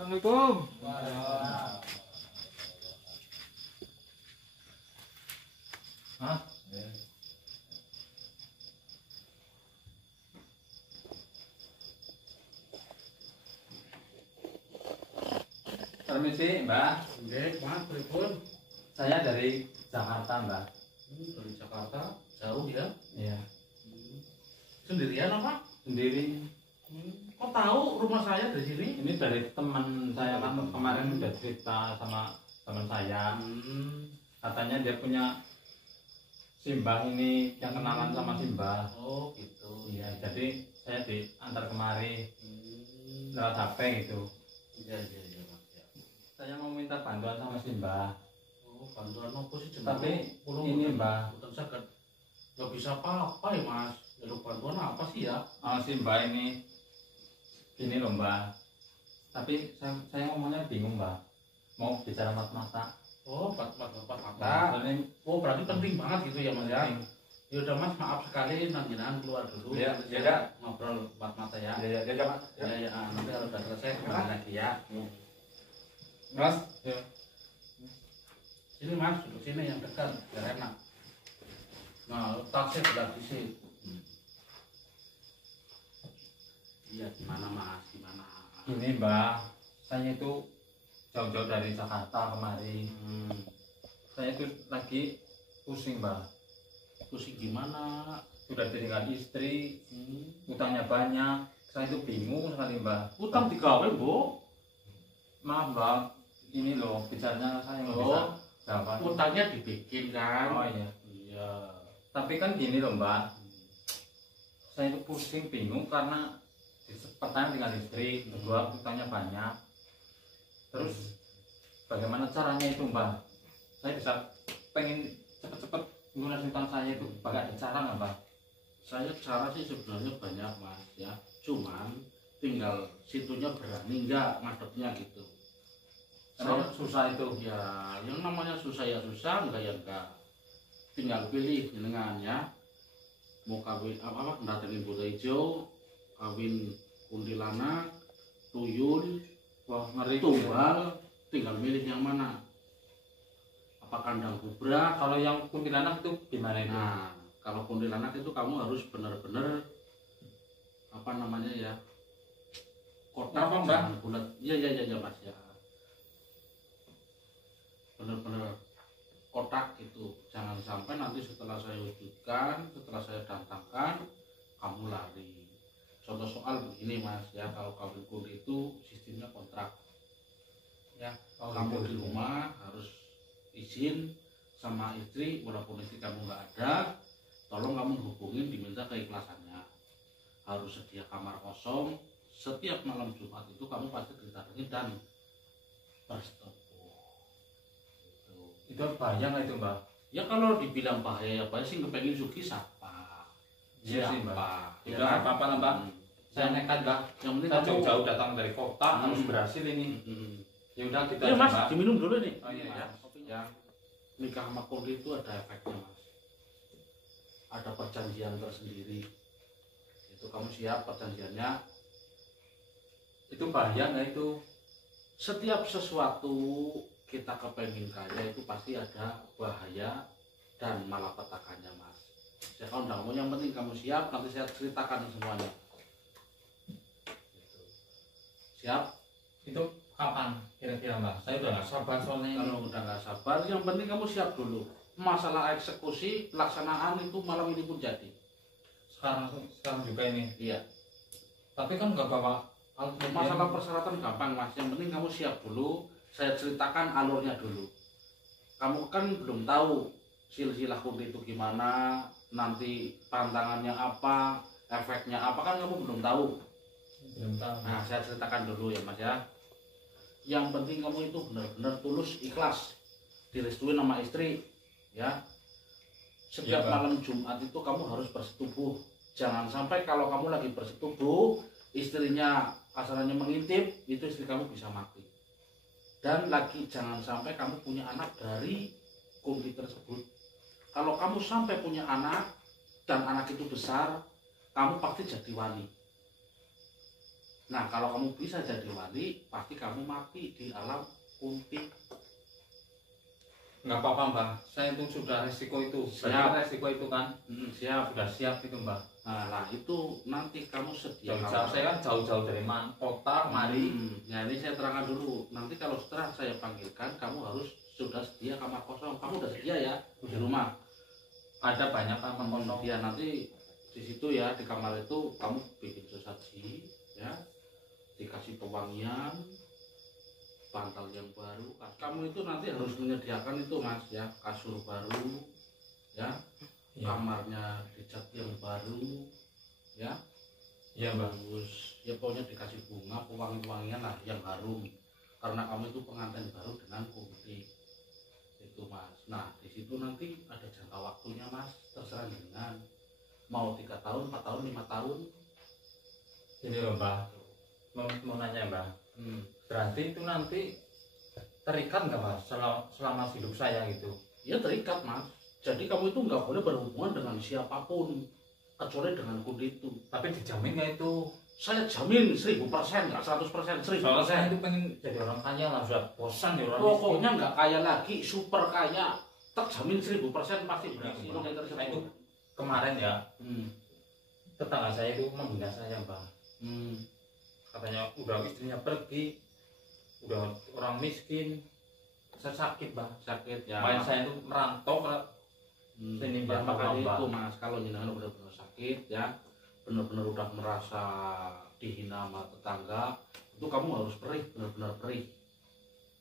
Assalamualaikum. Hah? Permisi, Mbak. Nggih, Mas, pripun? Saya dari Jakarta, Mbak. Dari Jakarta, jauh ya? Iya. Sendirian apa? Sendiri. Kok tahu rumah saya di sini? Ini dari teman saya kan kemarin udah cerita sama teman saya. Katanya dia punya Simbah ini yang kenalan sama Simbah. Oh, gitu. Iya, jadi saya diantar kemari lewat HP gitu. Iya, Mas. Ya. Saya mau minta bantuan sama Simbah. Oh, bantuan apa sih? Tapi ini, Mbak. Bukan sakit. Gak bisa apa-apa ya, Mas. Jalur bantuan apa sih ya? Simbah ini gini loh, Mbak. Tapi saya ngomongnya bingung, Mbak. Mau bicara mata-mata. Oh, mata. Soalnya Oh, berarti penting banget gitu ya, Mas ya? penting. Ya udah, Mas, maaf sekali nanti keluar dulu. Iya, Nanti iya, saya ngobrol mata ya. Ya, Mas. Ya, nanti kalau udah selesai kembali lagi ya. Mas. Ya. Sini, Mas, duduk sini yang dekat, biar enak. Nah, taksi sudah di sini. Iya, gimana, Mas? Gimana? Gini, Mbak. Saya itu jauh-jauh dari Jakarta kemari. Saya itu lagi pusing, Mbak. Pusing gimana? Sudah ditinggal istri, utangnya banyak. Saya itu bingung sekali, Mbak. Utang digawe, Bu. Maaf, Mbak. Ini loh, bicaranya saya nggak bisa jawab. Utangnya dibikin kan? Oh iya. Iya. Tapi kan gini loh, Mbak. Saya itu pusing, bingung karena pertama tinggal istri, kedua utangnya banyak. Terus bagaimana caranya itu, Mbak? Saya bisa pengen cepet-cepet lunasin utang saya itu, pakai ada cara nggak, Mbak? Saya cara sih sebenarnya banyak, Mas ya. Cuman tinggal situnya berani nggak ngadepnya gitu. Emang susah itu. Ya, yang namanya susah ya susah, enggak ya enggak. Tinggal pilih jenengan ya. Mau kawin apa datengin Buta Ijo, kawin kuntilanak, tuyul, Wah, ngeri. tumbal, tinggal milih yang mana. Apa kandang kubra? Kalau yang kuntilanak itu gimana itu? Nah, kalau kuntilanak itu kamu harus benar-benar apa namanya ya? Kotak Apa, Mbak? jangan bulat. Iya Mas ya. Benar-benar kotak gitu. Jangan sampai nanti setelah saya wujudkan, setelah saya datangkan, kamu lari. Contoh soal begini, Mas ya, kalau kawin kunti itu sistemnya kontrak. Ya, kamu di rumah harus izin sama istri, walaupun istri kamu nggak ada, tolong kamu hubungin, diminta keikhlasannya. Harus sedia kamar kosong. Setiap malam Jumat itu kamu pasti didatengin dan bersetepuh. Itu bahaya nggak itu, Mbak? Ya kalau dibilang bahaya ya bahaya sih, ngepengen suki siapa? Iya sih, Mbak. Ya Udah kan? apa-apa lah, Mbak. Saya nekat, Mbak. Yang penting Kita kamu jauh-jauh datang dari kota, harus berhasil ini. Ya udah kita Ya Mas, coba. diminum dulu nih. Oh iya, ya. Ya, nikah sama kunti itu ada efeknya, Mas. Ada perjanjian tersendiri. Itu kamu siap perjanjiannya. Itu bahaya nggak itu? Setiap sesuatu kita kepengen kaya itu pasti ada bahaya dan malapetakannya, Mas. Saya kalau nggak mau, yang penting kamu siap, nanti saya ceritakan semuanya. Gitu. Siap? Itu kapan kira-kira, Mbak? Saya udah nggak sabar soalnya ini. Kalau udah nggak sabar, yang penting kamu siap dulu. Masalah eksekusi, pelaksanaan itu malam ini pun jadi. Sekarang juga ini. Iya. Tapi kan nggak bawa alat Masalah persyaratan gampang, Mas. Yang penting kamu siap dulu. Saya ceritakan alurnya dulu. Kamu kan belum tahu silsilah kunti itu gimana, nanti pantangannya apa, efeknya apa, kan kamu belum tahu. Belum tahu. Nah, saya ceritakan dulu ya, Mas ya. Yang penting kamu itu benar-benar tulus, ikhlas, direstuin sama istri, ya. Setiap Iya, Pak. malam Jumat itu kamu harus bersetubuh. Jangan sampai kalau kamu lagi bersetubuh, istrinya kasarannya mengintip, itu istri kamu bisa mati. Dan lagi jangan sampai kamu punya anak dari kunti tersebut. Kalau kamu sampai punya anak dan anak itu besar, kamu pasti jadi wali. Nah kalau kamu bisa jadi wali, pasti kamu mati di alam kunti. Nggak apa-apa Mbah, saya itu sudah resiko itu. Siap. Berarti resiko itu kan Siap. sudah siap itu Mbah. Nah itu nanti kamu sedia Jauh-jauh saya kan jauh-jauh dari kota mari. Nah ini saya terangkan dulu. Nanti kalau setelah saya panggilkan, kamu harus sudah sedia kamar kosong. Kamu udah sedia ya di rumah? Ada banyak kamar kosong. Ya nanti di situ ya, di kamar itu kamu bikin sesaji ya, dikasih pewangian, bantal yang baru. Kamu itu nanti harus menyediakan itu Mas ya, kasur baru ya, kamarnya dicat yang baru ya. Iya Mbah. Terus ya pokoknya dikasih bunga, pewangi-pewangian lah yang harum, karena kamu itu pengantin baru dengan kunti itu Mas. Nah di situ nanti ada jangka waktunya Mas, terserah dengan mau 3 tahun, 4 tahun, 5 tahun. Ini loh Mbah, mau nanya Mbah. Berarti itu nanti terikat nggak Mas selama hidup saya gitu? Ya terikat Mas. Jadi kamu itu nggak boleh berhubungan dengan siapapun kecuali dengan kunti itu. Tapi dijamin nggak itu? Saya jamin 1000%, nggak 100%, 1000%. Soalnya saya itu pengen jadi orang kaya lah, sudah bosan ya orang Pokoknya nggak kaya lagi, super kaya, terjamin 1000% pasti miskin. berhasil. Saya itu kemarin ya, tetangga saya itu membina saya Mbak. Katanya udah istrinya pergi, udah orang miskin, saya sakit Mbak. Sakit ya. Makanya saya itu merantau ke sini Ya, Mbak. makanya itu Mas, kalau jenengan benar-benar sakit ya, benar-benar udah merasa dihina sama tetangga, itu kamu harus perih, benar-benar perih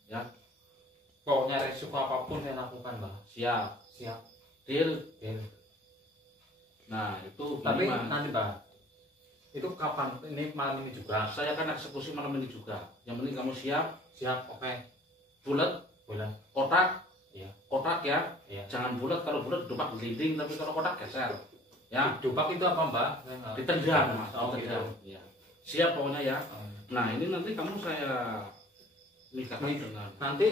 ya. Pokoknya resiko apapun saya lakukan Mbak. Siap. Siap. Deal. Deal. Nah itu Tapi gini, Mas. nanti Mbak, itu kapan? Ini malam ini juga? Saya akan eksekusi malam ini juga. Yang penting kamu siap. Siap, oke. Bulat, Boleh. kotak. Iya. Kotak ya. Iya. Jangan bulat, kalau bulat dupak gelinding, tapi kalau kotak geser. Ya. Dupak itu apa Mbak? Saya nggak- Ditendang Mas. Oh gitu. Ditendang. Ya. Siap pokoknya ya. Oh. Nah ini nanti kamu saya nikahkan dengan. Nanti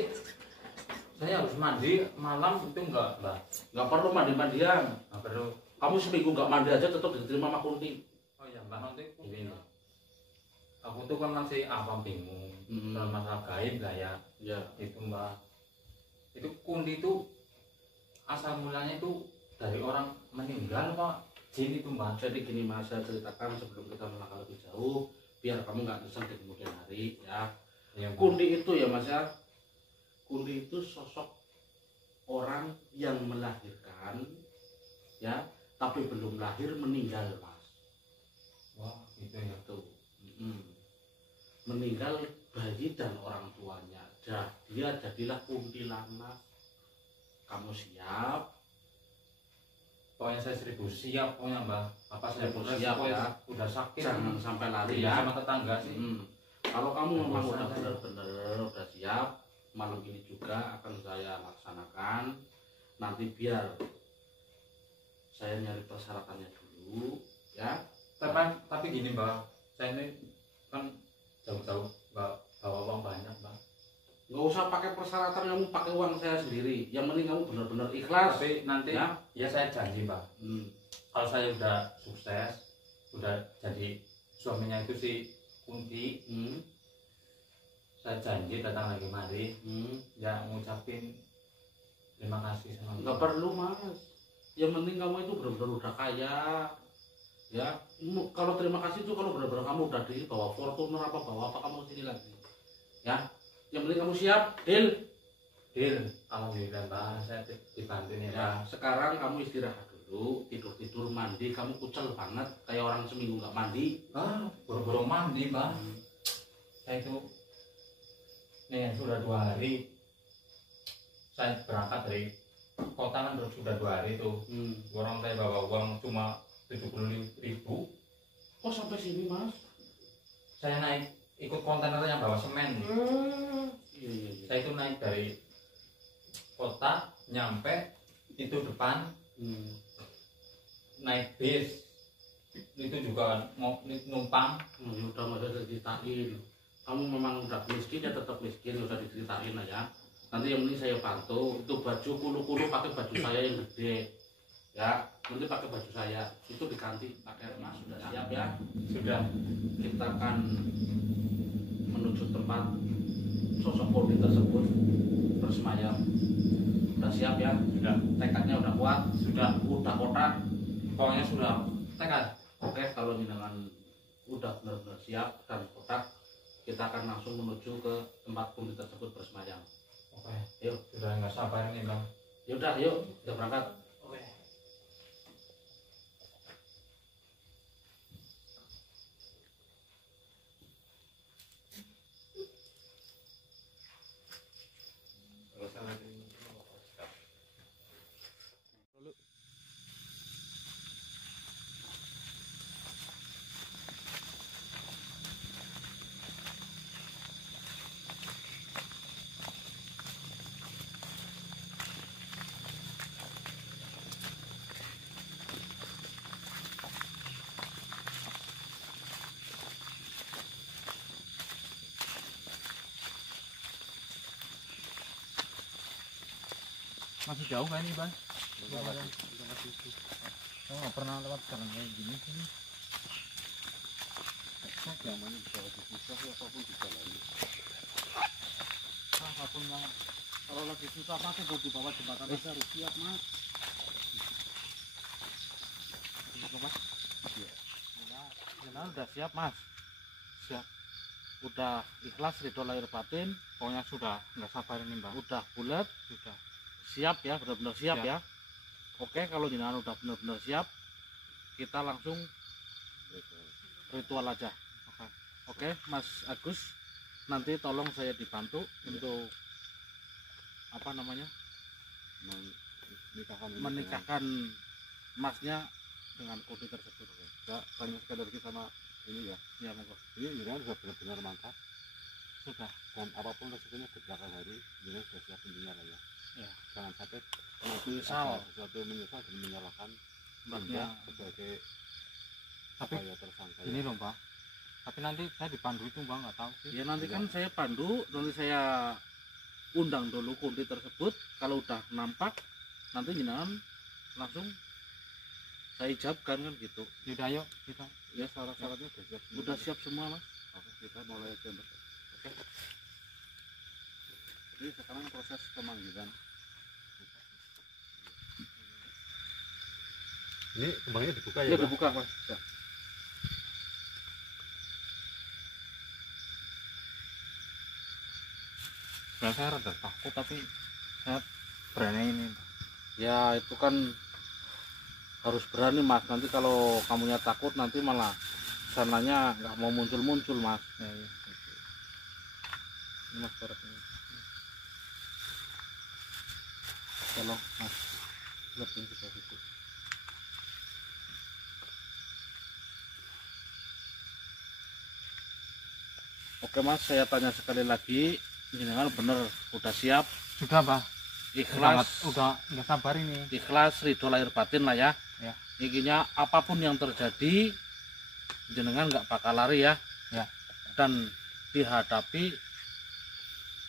saya harus mandi malam itu enggak Mbak? Nggak perlu mandi-mandian. Nggak perlu. Kamu seminggu nggak mandi aja tetap diterima sama kunti. Oh iya Mbak, nanti gini Mbak. Aku tuh kan masih bingung soal masalah gaib lah ya. Ya. Itu Mbak. Itu kunti itu asal mulanya itu dari orang meninggal Pak. Jin itu Mbak. Jadi gini Mas, saya ceritakan sebelum kita melangkah lebih jauh, biar kamu nggak nyesel di kemudian hari ya. Iya, Mbak. Kunti itu ya Mas ya, kunti itu sosok orang yang melahirkan ya, tapi belum lahir meninggal Mas. Wah, gitu ya. Tuh. Meninggal bayi dan orang tuanya. Dia jadilah kuntilanak. Kamu siap? Pokoknya saya 1000 siap pokoknya Mbak. Apa saya 1000 boleh siap ya. udah sakit. Jangan sampai lari Iya, ya. sama tetangga sih. Kalau kamu memang Bosan udah saya. benar-benar udah siap, malam ini juga akan saya laksanakan. Nanti biar saya nyari persyaratannya dulu, ya. Tapi gini Mbak, saya ini kan jauh-jauh bawa uang banyak Mbak. Nggak usah pakai persyaratan, kamu pakai uang saya sendiri. Yang penting kamu benar-benar ikhlas. Tapi nanti ya saya janji Mbak. Kalau saya udah sukses, udah jadi suaminya itu si Kunti, saya janji datang lagi mari, ya ngucapin terima kasih sama Nggak perlu Mas. Yang penting kamu itu benar-benar udah kaya. Ya, kalau terima kasih itu kalau benar-benar kamu udah di bawa Fortuner apa bawa apa kamu sini lagi. Ya, yang penting kamu siap, deal. Alhamdulillah Mbak, saya dibantu nih Mbak. Ya, sekarang kamu istirahat dulu, tidur-tidur, mandi. Kamu kucel banget, kayak orang seminggu nggak mandi. Buru-buru mandi Mbak. Saya itu nih sudah 2 hari. Saya berangkat dari kota kan sudah 2 hari tuh. Orang saya bawa uang cuma 70.000. Kok sampai sini Mas? Saya naik ikut kontainer yang bawa semen. Iya. Saya itu naik dari kota nyampe itu depan, naik bis itu juga mau numpang. Ya udah nggak usah diceritain. Kamu memang udah miskin ya tetap miskin, nggak usah diceritain aja. Nanti yang penting saya bantu. Itu baju kulu-kulu pakai baju saya yang gede, Ya, nanti pakai baju saya. Itu diganti pakai Mas, sudah siap ya? Sudah. Kita akan menuju tempat sosok Polri tersebut bersemayam. Sudah siap ya? Sudah. Tekadnya udah kuat? Sudah. Udah kotak? Pokoknya sudah tekad. Oke, kalau jenengan udah benar-benar siap dan kotak, kita akan langsung menuju ke tempat Polri tersebut bersemayam. Oke. Yuk. Sudah nggak sabar nih bang. Yaudah, yuk kita berangkat. Oke. Masih jauh kan ini bang? Saya nggak pernah lewat jalan kayak gini sini. Zamannya bisa lebih susah ya, apapun dijalani. Apapun yang kalau lagi susah mas udah di bawah jembatan aja harus siap mas. Mas? Iya. Ya, udah siap mas. Siap. Udah ikhlas ridho lahir batin. Pokoknya sudah nggak sabar ini bang. Udah bulat. Sudah. Siap ya, benar-benar siap Siap. ya. Oke, kalau jenengan udah benar-benar siap, kita langsung ritual aja. Oke, Mas Agus, nanti tolong saya dibantu untuk apa namanya menikahkan masnya dengan kode tersebut. Ya, tanya sekali lagi sama ini ya. Ya, monggo. Ini jangan sudah benar-benar mantap Sudah. dan apapun resikonya di belakang hari ini sudah siap intinya lah ya. Ya. Jangan sampai nanti Menyesal. ada sesuatu menyesal dan menyalahkan Masnya. Anda sebagai Tapi upaya tersangka. ini loh bang. Tapi nanti saya dipandu itu bang, nggak tahu sih. Ya nanti kan saya pandu, nanti saya undang dulu kunti tersebut. Kalau udah nampak, nanti jenengan langsung saya ijabkan kan gitu. Yaudah ayo kita. Ya, syarat-syaratnya sudah siap. Udah siap semua mas. Oke, kita mulai aja Mbak. Oke. Jadi sekarang proses pemanggilan. Ini kembangnya dibuka ya, Ya Mbak? dibuka mas. Ya. Sebenarnya saya rada takut tapi saya berani ini. Ya itu kan harus berani mas. Nanti kalau kamunya takut nanti malah sananya nggak mau muncul-muncul mas. Ya, ya. Ini mas korek ini. Tolong mas. Lebih kita situ. Oke mas, saya tanya sekali lagi, jenengan bener udah siap, Sudah bang. ikhlas, Udah nggak sabar ini. ikhlas ridho lahir batin lah ya. Ya. Intinya apapun yang terjadi, jenengan nggak bakal lari ya. Ya. Dan dihadapi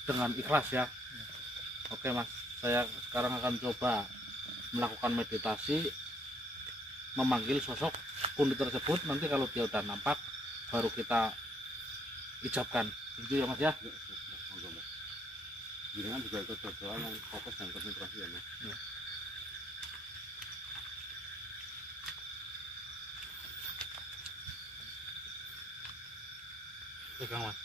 dengan ikhlas ya. Oke mas, saya sekarang akan coba melakukan meditasi, memanggil sosok kundi tersebut. Nanti kalau dia udah nampak, baru kita ijabkan. Itu ya mas ya. Ya, monggo, Mbak. Jenengan juga ikut berdoa yang fokus dan konsentrasi ya, Mas. Ya. Pegang mas.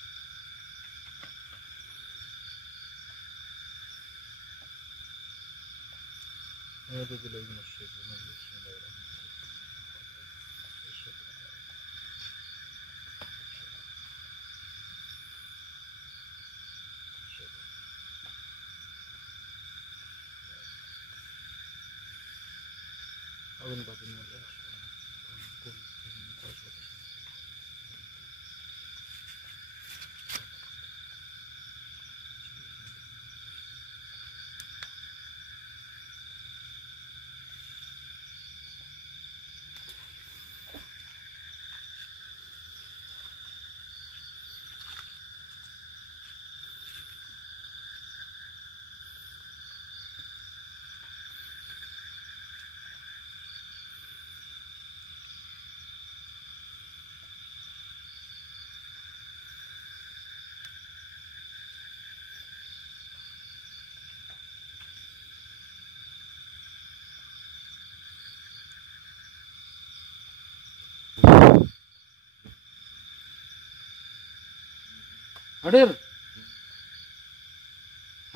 Hadir.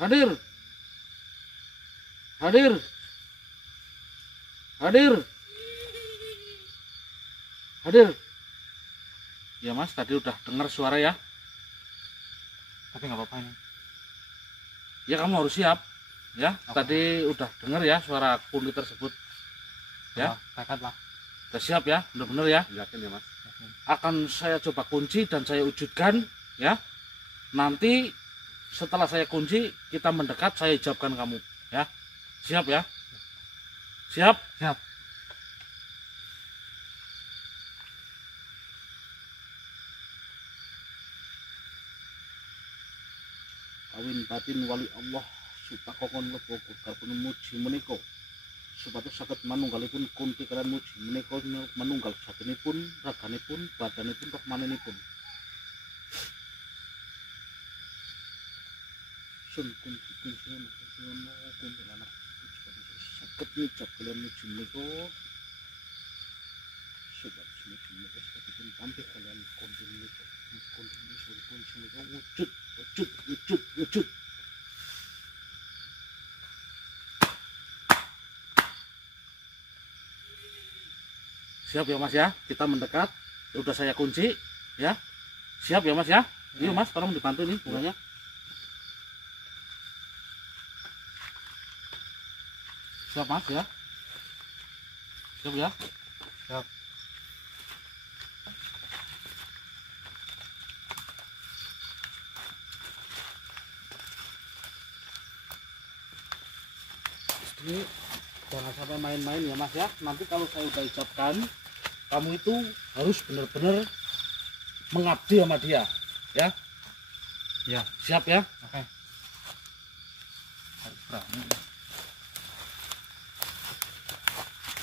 Hadir. Hadir. Hadir. Hadir. Ya Mas, tadi udah dengar suara ya. Tapi nggak apa-apa ini. Ya kamu harus siap. Ya, Oke. tadi udah dengar ya suara kunti tersebut. Ya, Tekad lah. udah siap ya, benar-benar ya. Yakin ya Mas? Akan saya coba kunci dan saya wujudkan ya. Nanti setelah saya kunci, kita mendekat, saya ijabkan kamu ya. Siap ya? Siap? Siap. Kawin batin wali Allah sutakokon lepo karpun muji menika supados saged manunggalipun kunti kalian muji menika manunggal satenipun raganipun badanipun rohmaninipun sun kunti kunti kunti anak saged ngicap kalian muji menika supados muji menika sagedipun tampil kalian kunti menika kunti menika wujud wujud. Siap ya Mas ya, kita mendekat. Udah saya kunci ya. Siap ya Mas ya. Yuk Mas, tolong dibantu nih bunganya. Siap Mas ya. Siap ya. Siap. Ini jangan sampai main-main ya Mas ya. Nanti kalau saya udah ucapkan, kamu itu harus benar-benar mengabdi sama dia ya. Iya. Siap ya. Oke. Harus berani.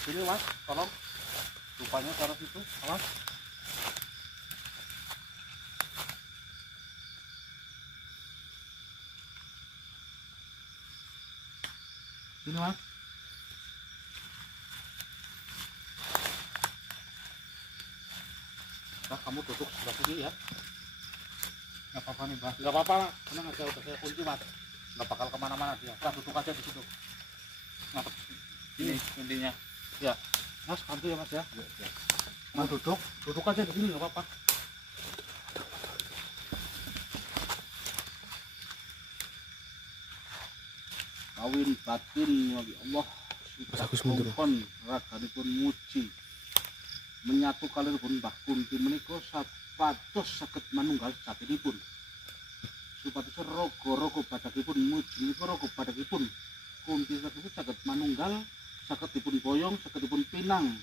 Sini Mas, tolong. Rupanya taruh situ, Mas. Sini Mas. Nah, kamu duduk sebelah sini ya. Nggak apa-apa nih Bang. Nggak apa-apa, tenang aja, udah saya kunci Mas. Nggak bakal kemana-mana dia. Nah, duduk aja di situ. Nah, ini intinya. Ya, Mas bantu ya Mas ya. Mas duduk aja di sini nggak apa-apa. Kawin batin wali Allah. Bagus mundur. Kon raganipun muji. Menyatu kalian pun Mbah Kunti menika sapados saged manunggal satinipun. Supados rogo-rogo badakipun muji menika rogo badakipun Kunti tersebut saged manunggal, saged dipun boyong, saged dipun pinang.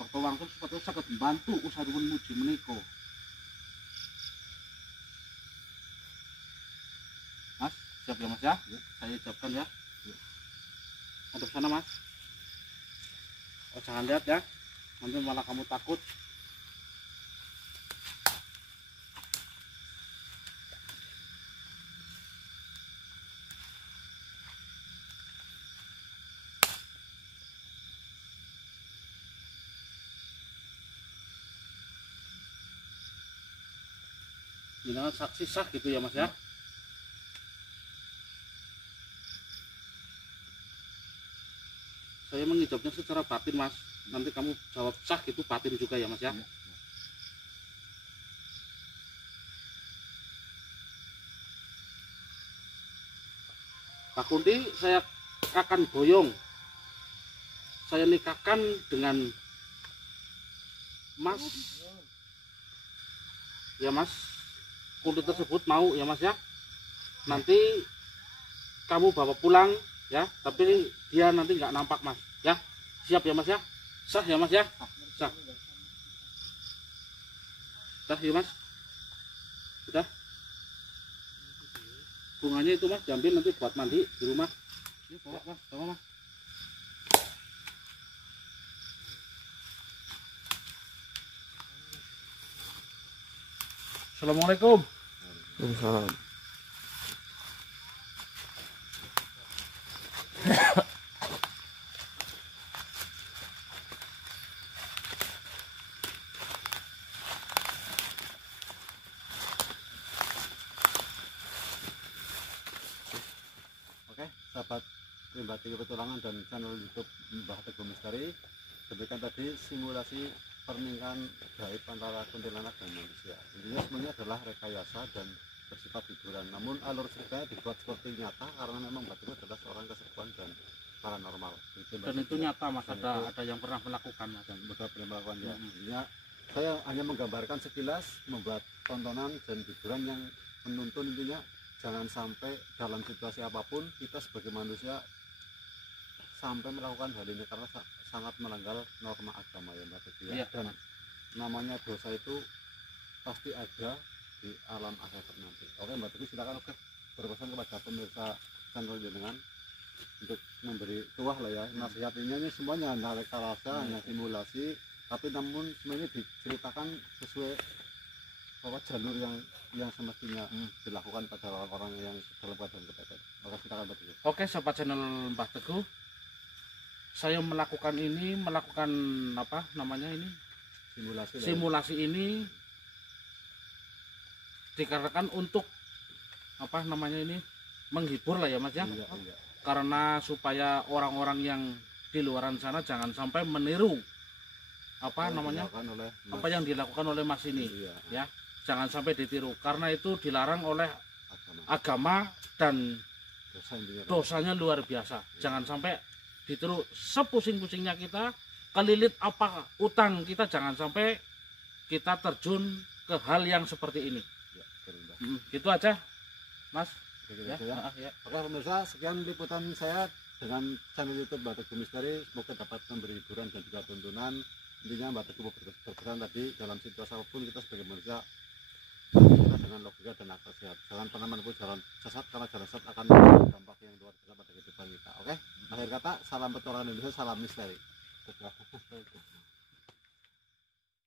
Bakto wangsul supados saged membantu usahipun muji menika. Mas, siap ya Mas ya? Saya ucapkan ya. Hadap sana Mas. Oh, jangan lihat ya. Nanti malah kamu takut. Jangan saksi sah gitu ya Mas ya. Saya mengijabnya secara batin Mas. Nanti kamu jawab sah itu batin juga ya Mas ya. Pak Kunti saya akan boyong. Saya nikahkan dengan Mas. Ya Mas. Kunti tersebut mau ya Mas ya. Nanti kamu bawa pulang ya. Tapi dia nanti nggak nampak Mas ya. Siap ya Mas ya. Sah ya Mas ya. Sah. Sah ya Mas. Sudah. Bunganya itu Mas diambil nanti buat mandi di rumah. Ini bawa Mas, bawa Mas. Assalamualaikum. Waalaikumsalam. Mbak Tiki Petualangan dan channel YouTube Mbah Teguh Misteri. Demikian tadi simulasi pernikahan gaib antara kuntilanak dan manusia. Intinya semuanya adalah rekayasa dan bersifat hiburan. Namun alur ceritanya dibuat seperti nyata karena memang Mbak Tiki adalah seorang kesepuan dan paranormal. Dan itu nyata Mas, ada yang pernah melakukan Mas. Dan beberapa yang melakukan ya. Intinya saya hanya menggambarkan sekilas, membuat tontonan dan hiburan yang menuntun. Intinya jangan sampai dalam situasi apapun kita sebagai manusia sampai melakukan hal ini karena sangat melanggar norma agama ya Mbak Teki. Iya. Dan namanya dosa itu pasti ada di alam akhirat nanti. Oke Mbak Teki, silakan berpesan kepada pemirsa channel jenengan untuk memberi tuah lah ya nasihat ini semuanya hanya rekayasa, hanya simulasi, tapi namun semuanya diceritakan sesuai jalur yang semestinya dilakukan pada orang-orang yang dalam keadaan kepepet. Oke, silakan Mbak Teki. Oke, sobat channel Mbah Teguh, saya melakukan apa namanya ini, simulasi ini dikarenakan untuk apa namanya ini, menghibur lah ya Mas ya. Iya. Karena supaya orang-orang yang di luaran sana jangan sampai meniru apa namanya, apa yang dilakukan oleh Mas ini. Iya. Ya, jangan sampai ditiru karena itu dilarang oleh agama dan dosanya luar biasa. Jangan sampai ditiru. Sepusing-pusingnya kita, kelilit apa utang kita, jangan sampai kita terjun ke hal yang seperti ini. Ya, Gitu aja Mas. Ya. Oke pemirsa, sekian liputan saya dengan channel YouTube Mbah Teguh Misteri. Semoga dapat memberi hiburan dan juga tuntunan. Intinya Mbah Teguh berpesan tadi, dalam situasi apapun kita sebagai manusia kita dengan logika dan akal sehat. Jangan pernah menempuh jalan sesat karena jalan sesat akan membawa dampak yang luar biasa pada kehidupan kita. Oke, akhir kata, salam petualangan Indonesia, salam misteri.